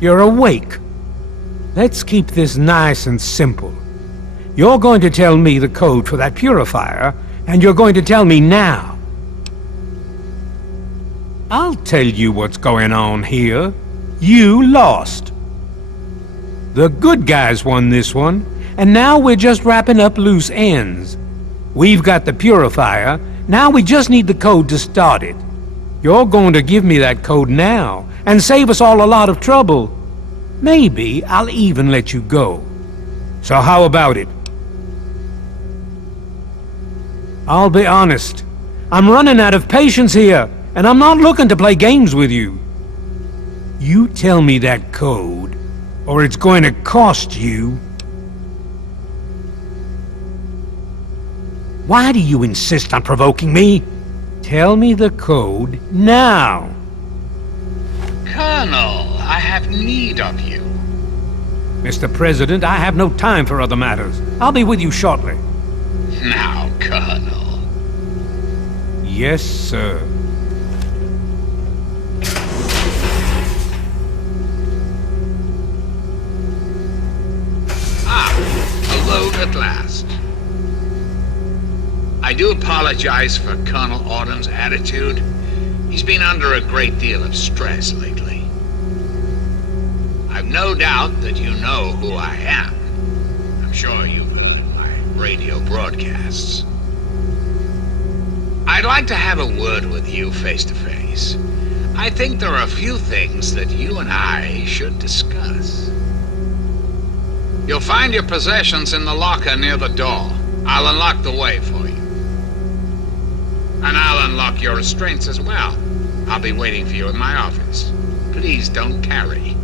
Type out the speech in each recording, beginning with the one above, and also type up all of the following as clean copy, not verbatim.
You're awake. Let's keep this nice and simple. You're going to tell me the code for that purifier, and you're going to tell me now. I'll tell you what's going on here. You lost. The good guys won this one, and now we're just wrapping up loose ends. We've got the purifier, now we just need the code to start it. You're going to give me that code now, and save us all a lot of trouble. Maybe I'll even let you go. So how about it? I'll be honest. I'm running out of patience here, and I'm not looking to play games with you. You tell me that code, or it's going to cost you. Why do you insist on provoking me? Tell me the code now. Colonel, I have need of you. Mr. President, I have no time for other matters. I'll be with you shortly. Now, Colonel. Yes, sir. Alone at last. I do apologize for Colonel Autumn's attitude. He's been under a great deal of stress lately. I've no doubt that you know who I am. I'm sure you've heard my radio broadcasts. I'd like to have a word with you face to face. I think there are a few things that you and I should discuss. You'll find your possessions in the locker near the door. I'll unlock the way for you. And I'll unlock your restraints as well. I'll be waiting for you in my office. Please don't tarry.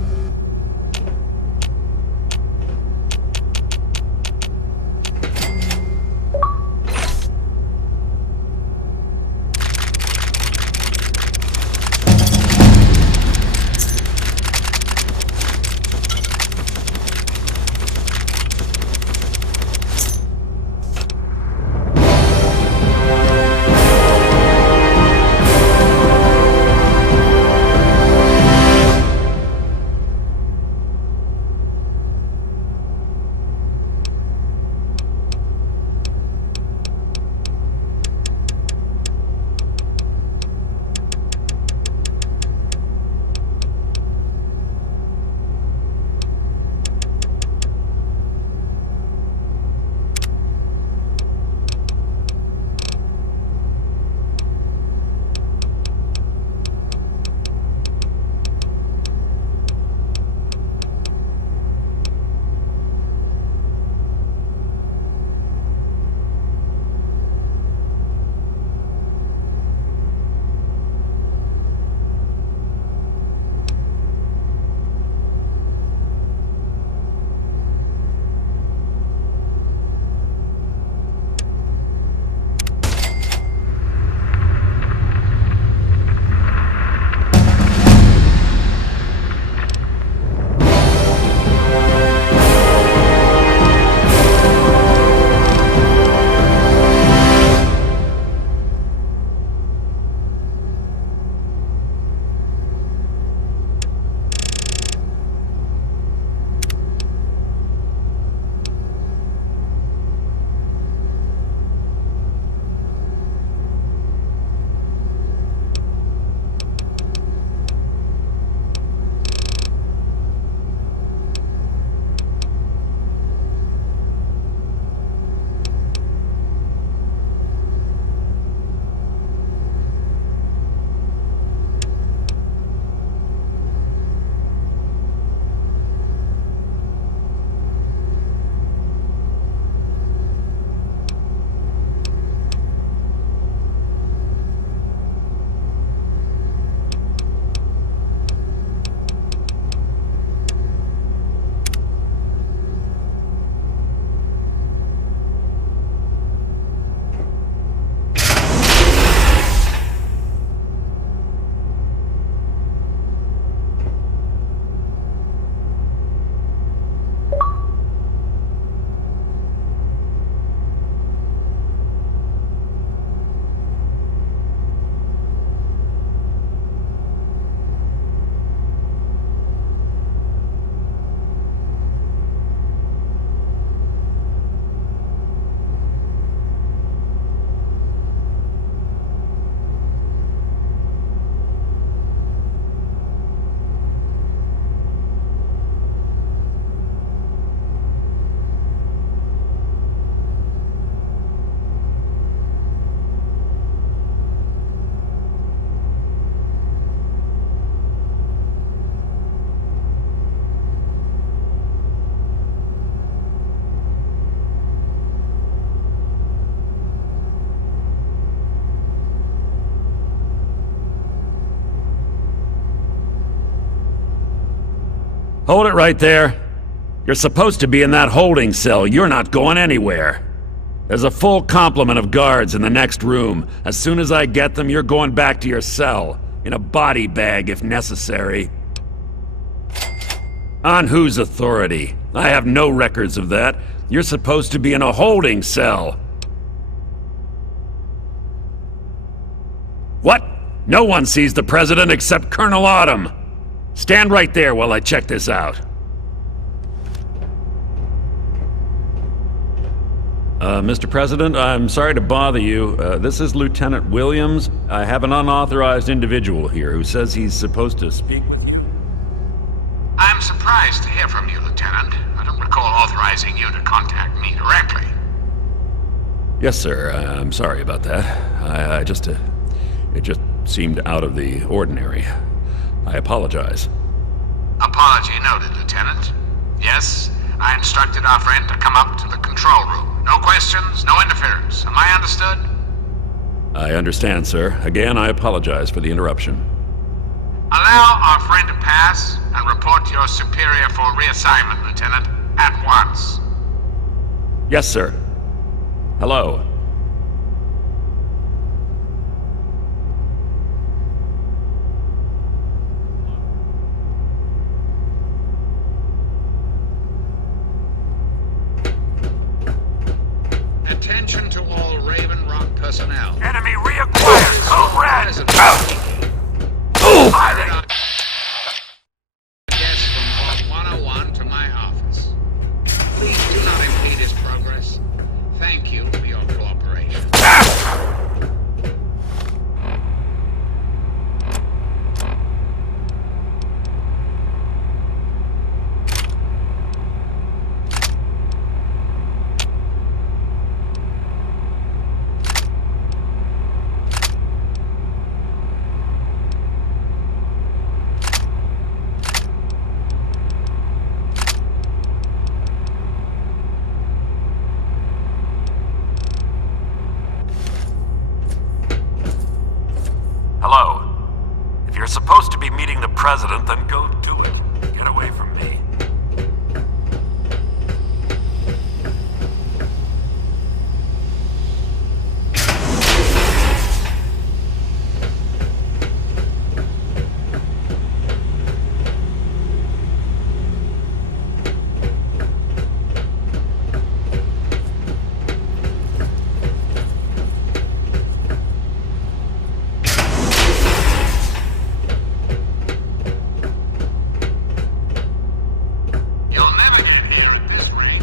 Hold it right there. You're supposed to be in that holding cell. You're not going anywhere. There's a full complement of guards in the next room. As soon as I get them, you're going back to your cell. In a body bag, if necessary. On whose authority? I have no records of that. You're supposed to be in a holding cell. What? No one sees the President except Colonel Autumn. Stand right there while I check this out. Mr. President, I'm sorry to bother you. This is Lieutenant Williams. I have an unauthorized individual here who says he's supposed to speak with you. I'm surprised to hear from you, Lieutenant. I don't recall authorizing you to contact me directly. Yes, sir. I'm sorry about that. It just seemed out of the ordinary. I apologize. Apology noted, Lieutenant. Yes, I instructed our friend to come up to the control room. No questions, no interference. Am I understood? I understand, sir. Again, I apologize for the interruption. Allow our friend to pass and report to your superior for reassignment, Lieutenant, at once. Yes, sir. Hello. Attention to all Raven Rock personnel. Enemy reacquired! Code Red! Guests from Vault 101 to my office. Please do not impede his progress. Thank you for your cooperation. Hello. If you're supposed to be meeting the President, then go do it. Get away from me. You'll never get clear it this way.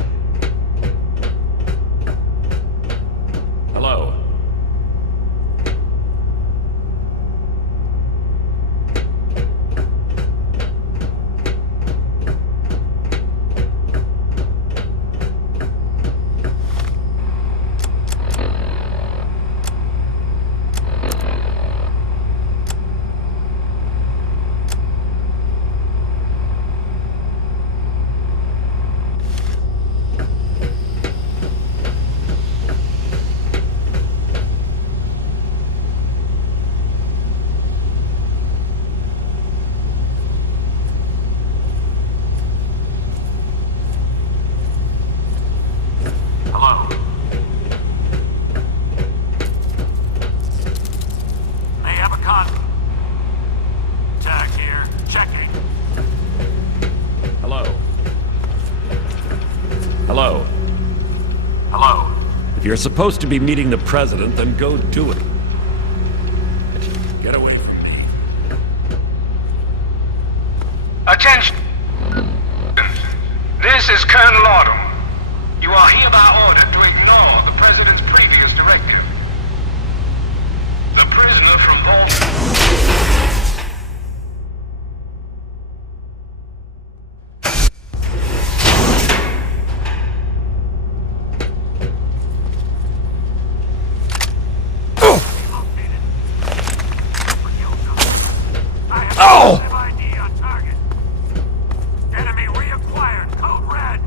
Hello. Hello. May have a contact here. Checking. Hello. Hello. Hello. If you're supposed to be meeting the President, then go do it. Get away from me. Attention! This is Colonel Autumn. You are hereby ordered to ignore the President's previous directive. The prisoner from Vault... Oh! ID on target. Enemy reacquired. Code Red.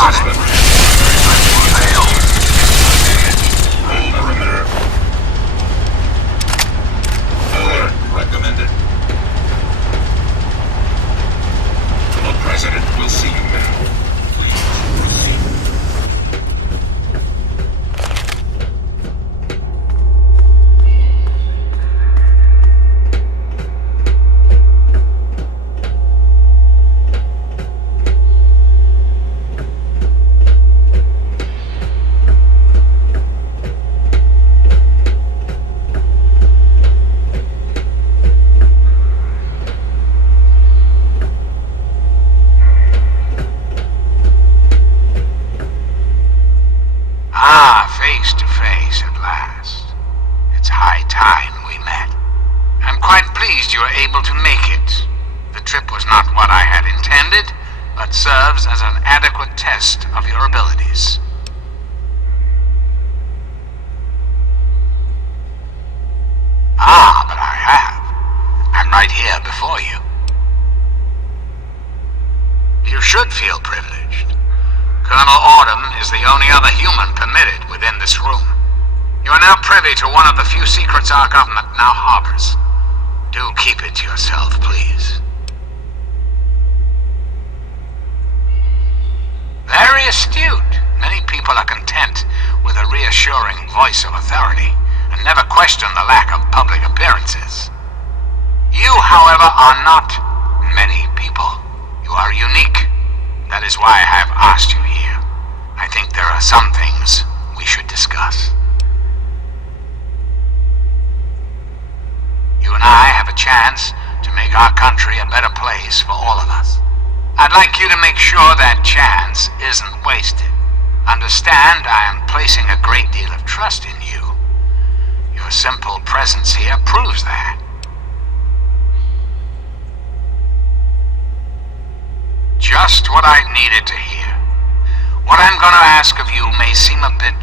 spotted. Fail. Hold perimeter. Alert recommended. The President will see you now. Please proceed. Face to face at last. It's high time we met. I'm quite pleased you were able to make it. The trip was not what I had intended, but serves as an adequate test of your abilities. But I have. I'm right here before you. You should feel privileged. Colonel Autumn is the only other human permitted within this room. You are now privy to one of the few secrets our government now harbors. Do keep it to yourself, please. Very astute. Many people are content with a reassuring voice of authority and never question the lack of public appearances. You, however, are not many people. You are unique. That is why I have asked you here. I think there are some things we should discuss. You and I have a chance to make our country a better place for all of us. I'd like you to make sure that chance isn't wasted. Understand, I am placing a great deal of trust in you. Your simple presence here proves that. Just what I needed to hear. What I'm going to ask of you may seem a bit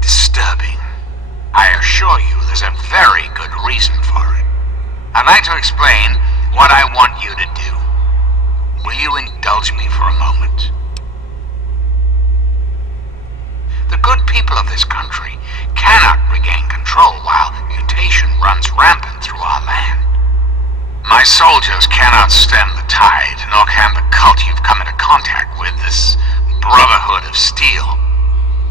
disturbing. I assure you there's a very good reason for it. I'd like to explain what I want you to do. Will you indulge me for a moment? The good people of this country cannot regain control while mutation runs rampant through our land. My soldiers cannot stem the tide, nor can the cult you've come into contact with, this Brotherhood of Steel.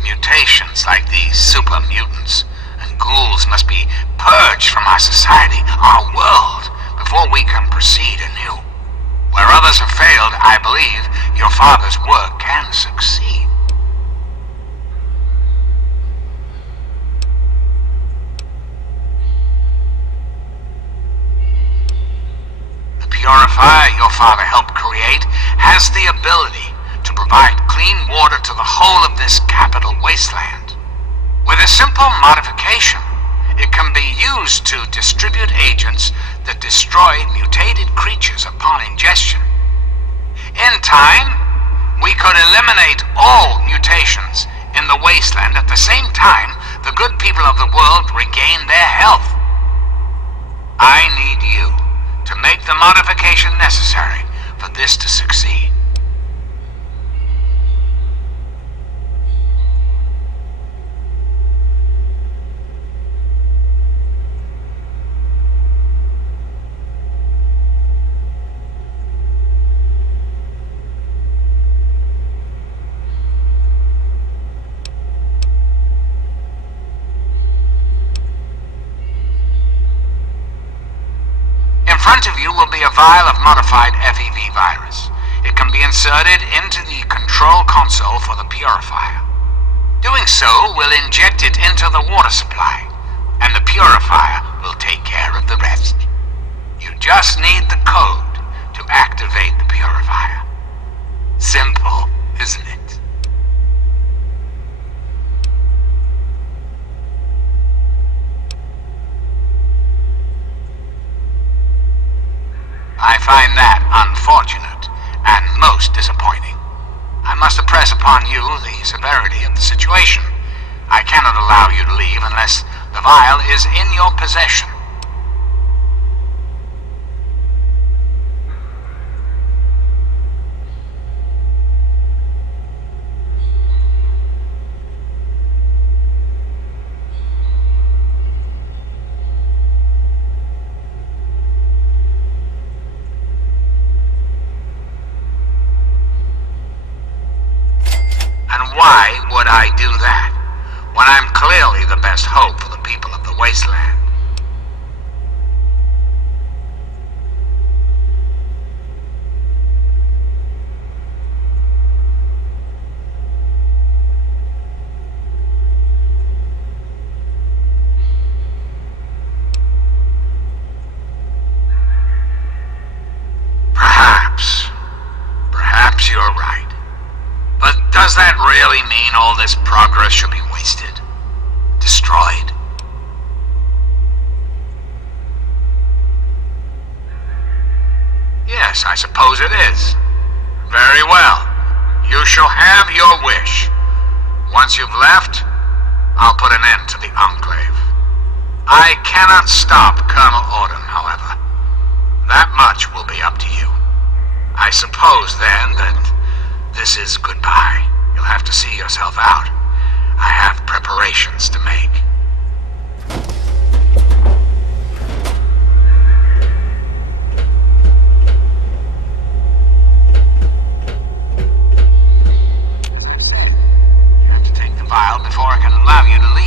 Mutations like these super mutants and ghouls must be purged from our society, our world, before we can proceed anew. Where others have failed, I believe your father's work can succeed. Purifier your father helped create has the ability to provide clean water to the whole of this capital wasteland. With a simple modification, it can be used to distribute agents that destroy mutated creatures upon ingestion. In time, we could eliminate all mutations in the wasteland at the same time the good people of the world regain their health. I need you to make the modification necessary for this to succeed. In front of you will be a vial of modified FEV virus. It can be inserted into the control console for the purifier. Doing so will inject it into the water supply, and the purifier will take care of the rest. You just need the code to activate the purifier. Simple, isn't it? I find that unfortunate and most disappointing. I must impress upon you the severity of the situation. I cannot allow you to leave unless the vial is in your possession. And why would I do that, when I'm clearly the best hope for the people of the Wasteland? Perhaps you're right. But does that really mean all this progress should be wasted? Destroyed? Yes, I suppose it is. Very well. You shall have your wish. Once you've left, I'll put an end to the Enclave. I cannot stop Colonel Autumn, however. That much will be up to you. I suppose, then, that this is goodbye. You'll have to see yourself out. I have preparations to make. You have to take the vial before I can allow you to leave.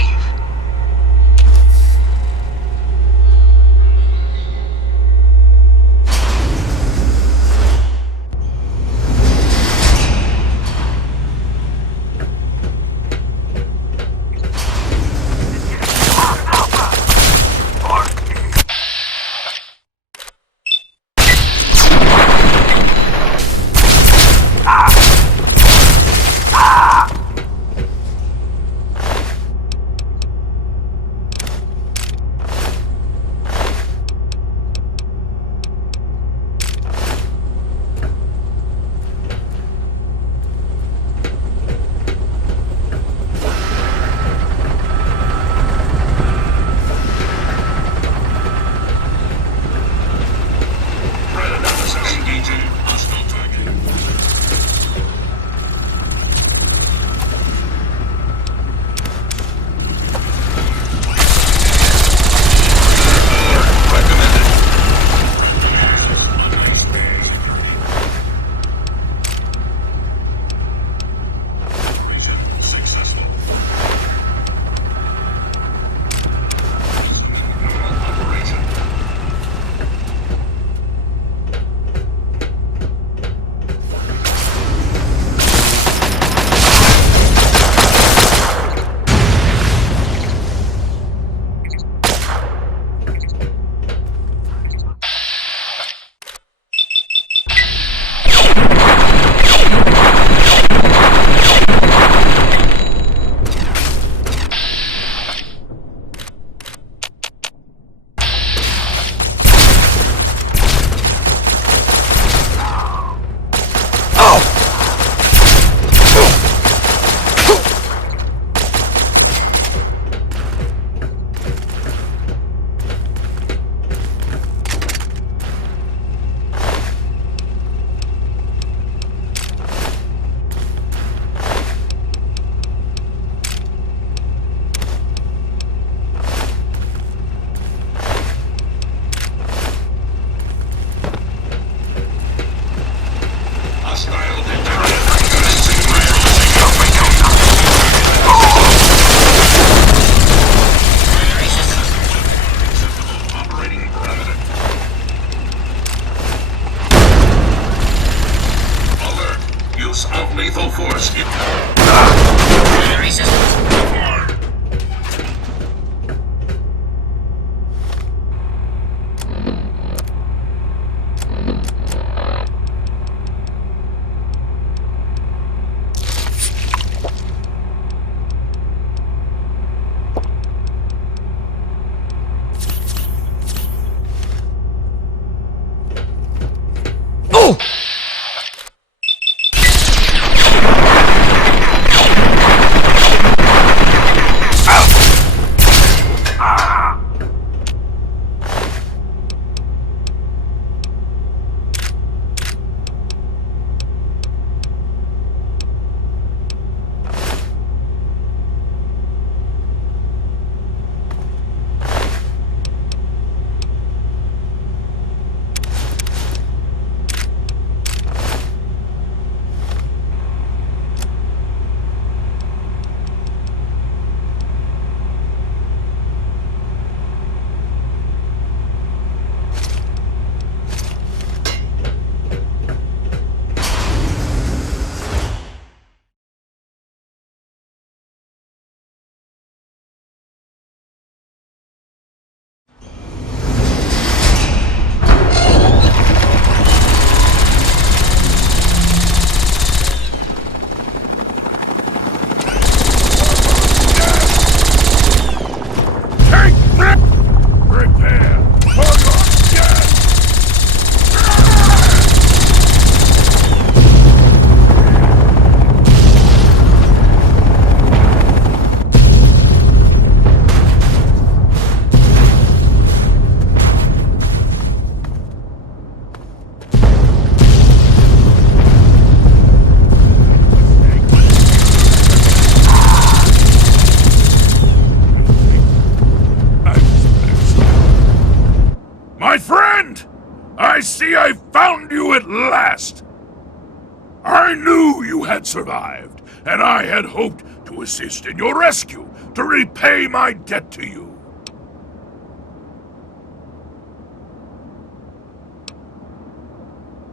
you had survived, and I had hoped to assist in your rescue, to repay my debt to you.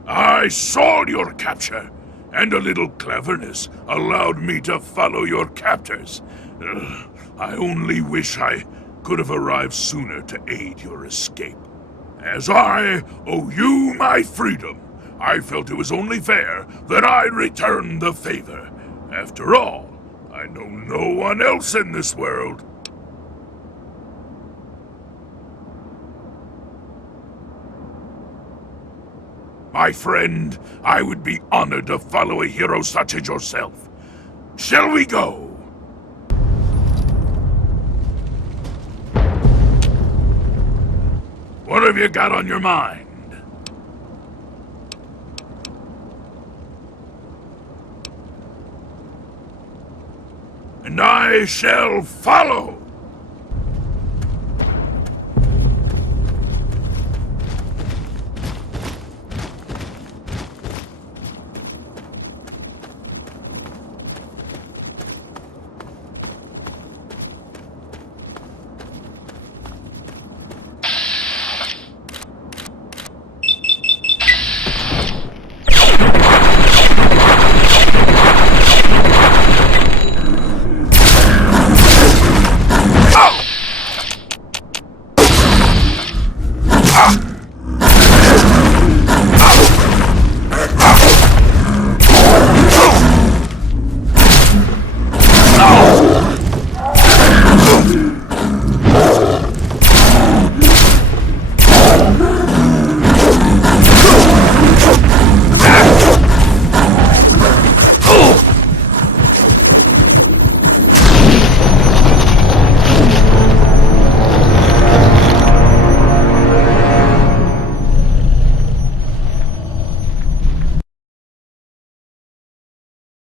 I saw your capture, and a little cleverness allowed me to follow your captors. I only wish I could have arrived sooner to aid your escape. As I owe you my freedom, I felt it was only fair that I return the favor. After all, I know no one else in this world. My friend, I would be honored to follow a hero such as yourself. Shall we go? What have you got on your mind? And I shall follow!